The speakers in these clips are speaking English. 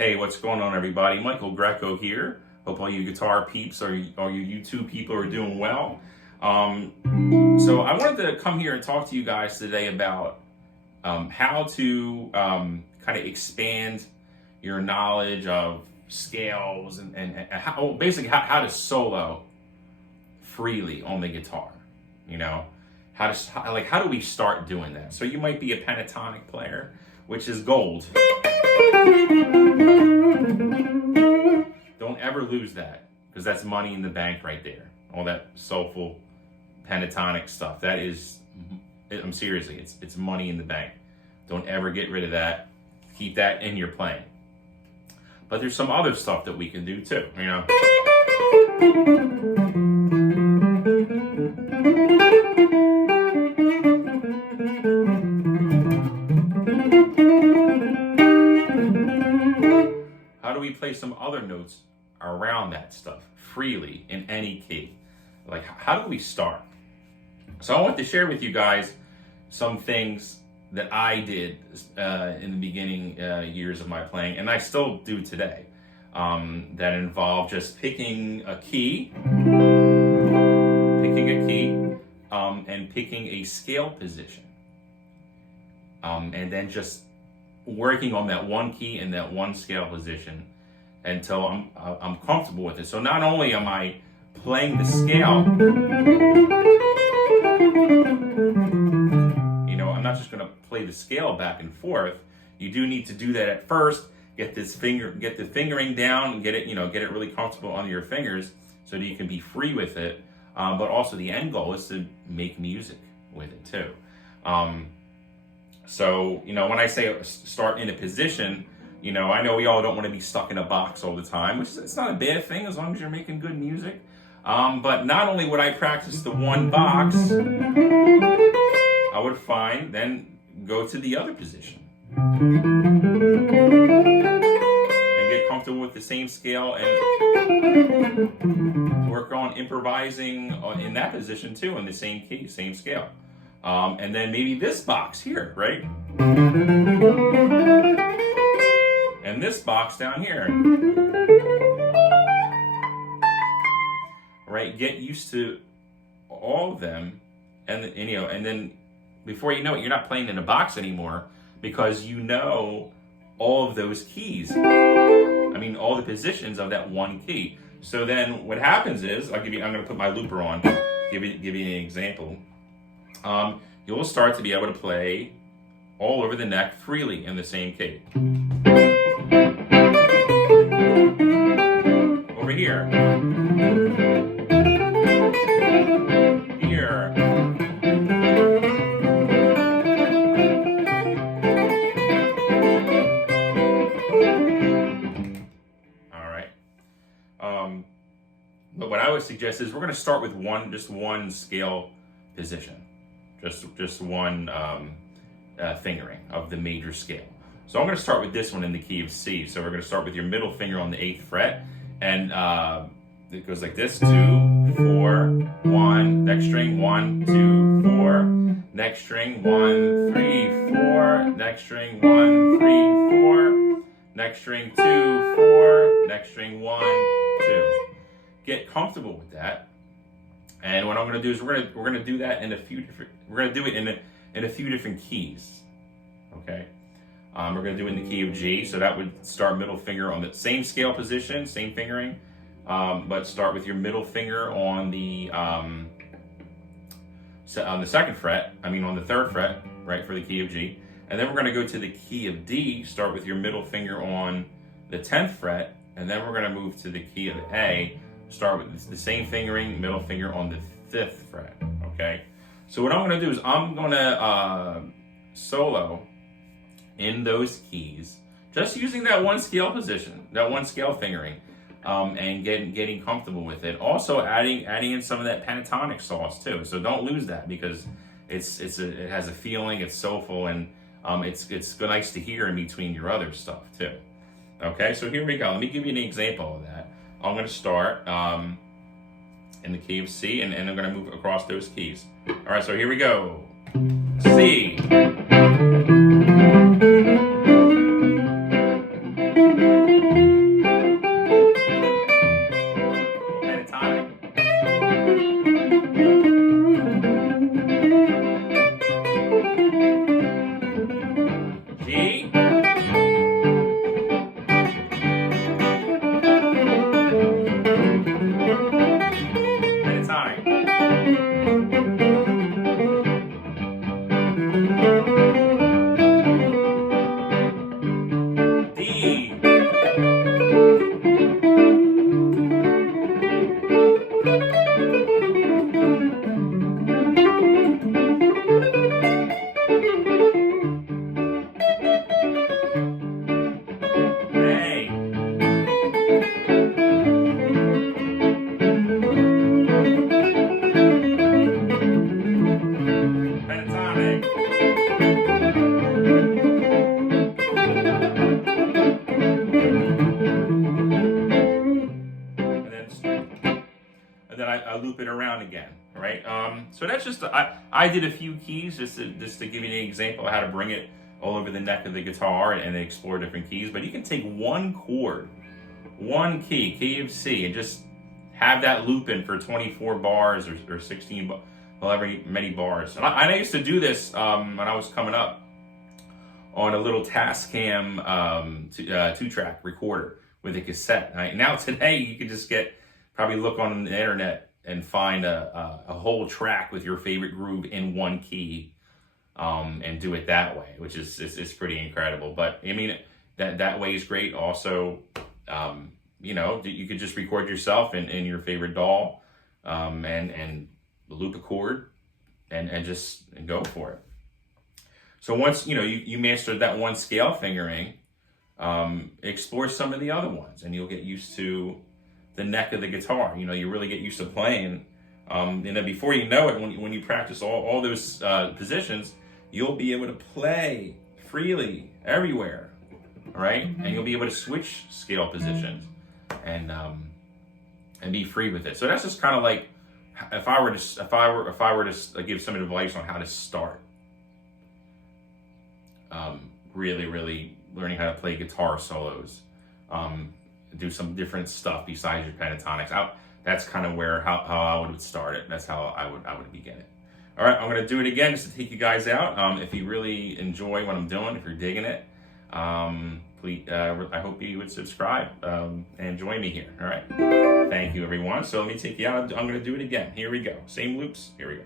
Hey, what's going on, everybody? Michael Greco here. Hope all you guitar peeps or you YouTube people are doing well. So I wanted to come here and talk to you guys today about how to kind of expand your knowledge of scales and how, basically how to solo freely on the guitar. You know, how do we start doing that? So you might be a pentatonic player, which is gold. Don't ever lose that, because that's money in the bank right there. All that soulful pentatonic stuff. That is, I'm seriously, it's money in the bank. Don't ever get rid of that. Keep that in your playing. But there's some other stuff that we can do too, you know. How do we play some other notes around that stuff freely in any key? Like, how do we start? So I want to share with you guys some things that I did in the beginning years of my playing, and I still do today, that involve just picking a key, and picking a scale position, and then just working on that one key and that one scale position until I'm comfortable with it. So not only am I playing the scale, you know, I'm not just going to play the scale back and forth. You do need to do that at first. Get the fingering down, get it really comfortable on your fingers so that you can be free with it. But also the end goal is to make music with it too. So, you know, when I say start in a position, you know, I know we all don't want to be stuck in a box all the time, which it's not a bad thing as long as you're making good music. But not only would I practice the one box, I would then go to the other position and get comfortable with the same scale and work on improvising in that position too, in the same key, same scale. And then maybe this box here, right? And this box down here. Right? Get used to all of them, and then before you know it, you're not playing in a box anymore because you know all of those keys. I mean, all the positions of that one key. So then what happens is, I'm going to put my looper on, give you an example. You'll start to be able to play all over the neck freely in the same key. Over here. Here. All right. But what I would suggest is we're going to start with just one scale position. Just one fingering of the major scale. So I'm going to start with this one in the key of C. So we're going to start with your middle finger on the 8th fret, and it goes like this: 2, 4, 1, next string, 1, 2, 4, next string, 1, 3, 4, next string, 1, 3, 4, next string, 2, 4, next string, 1, 2. Get comfortable with that. And what I'm going to do is we're going to do that in a few different. We're going to do it in a few different keys. Okay. We're going to do it in the key of G. So that would start middle finger on the same scale position, same fingering, but start with your middle finger on the 2nd fret. I mean on the 3rd fret, right, for the key of G. And then we're going to go to the key of D. Start with your middle finger on the 10th fret, and then we're going to move to the key of A. Start with the same fingering, middle finger on the 5th fret, okay? So what I'm going to do is I'm going to solo in those keys, just using that one scale position, that one scale fingering, and getting comfortable with it. Also adding in some of that pentatonic sauce too. So don't lose that, because it has a feeling, it's soulful, and it's nice to hear in between your other stuff too. Okay, so here we go. Let me give you an example of that. I'm going to start in the key of C, and I'm going to move across those keys. All right, so here we go. C. Pentatonic. G. Pentatonic. D. A. Pentatonic. And then I loop it around again, right? So that's just, I did a few keys just to give you an example of how to bring it all over the neck of the guitar and explore different keys. But you can take one chord, one key of C, and just have that looping for 24 bars or 16, however many bars. And I used to do this when I was coming up on a little Tascam 2-track recorder with a cassette. Now today you can just probably look on the internet and find a whole track with your favorite groove in one key and do it that way, which is pretty incredible. But I mean, that way is great. Also, you know, you could just record yourself in your favorite DAW and loop a chord and just go for it. So once you mastered that one scale fingering, explore some of the other ones, and you'll get used to the neck of the guitar. You really get used to playing, and then before you know it, when you practice all those positions, you'll be able to play freely everywhere, all right? And you'll be able to switch scale positions and be free with it. So that's just kind of like if I were to give some advice on how to start. Really learning how to play guitar solos, do some different stuff besides your pentatonics. That's kind of how I would start it. That's how I would begin it. All right, I'm going to do it again just to take you guys out. If you really enjoy what I'm doing, if you're digging it, please, I hope you would subscribe and join me here. All right, thank you, everyone. So let me take you out. I'm going to do it again. Here we go. Same loops. Here we go.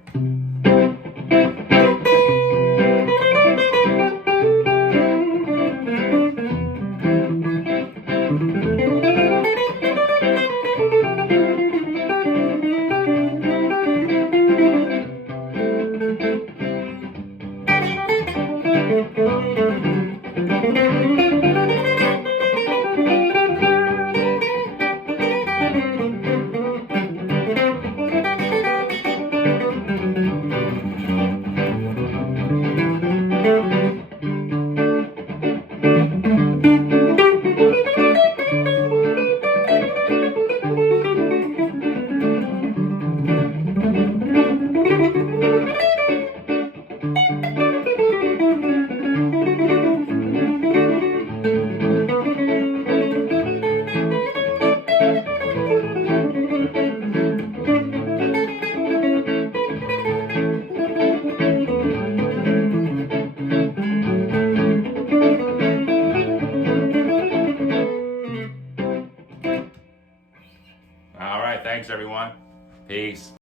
All right, thanks everyone. Peace.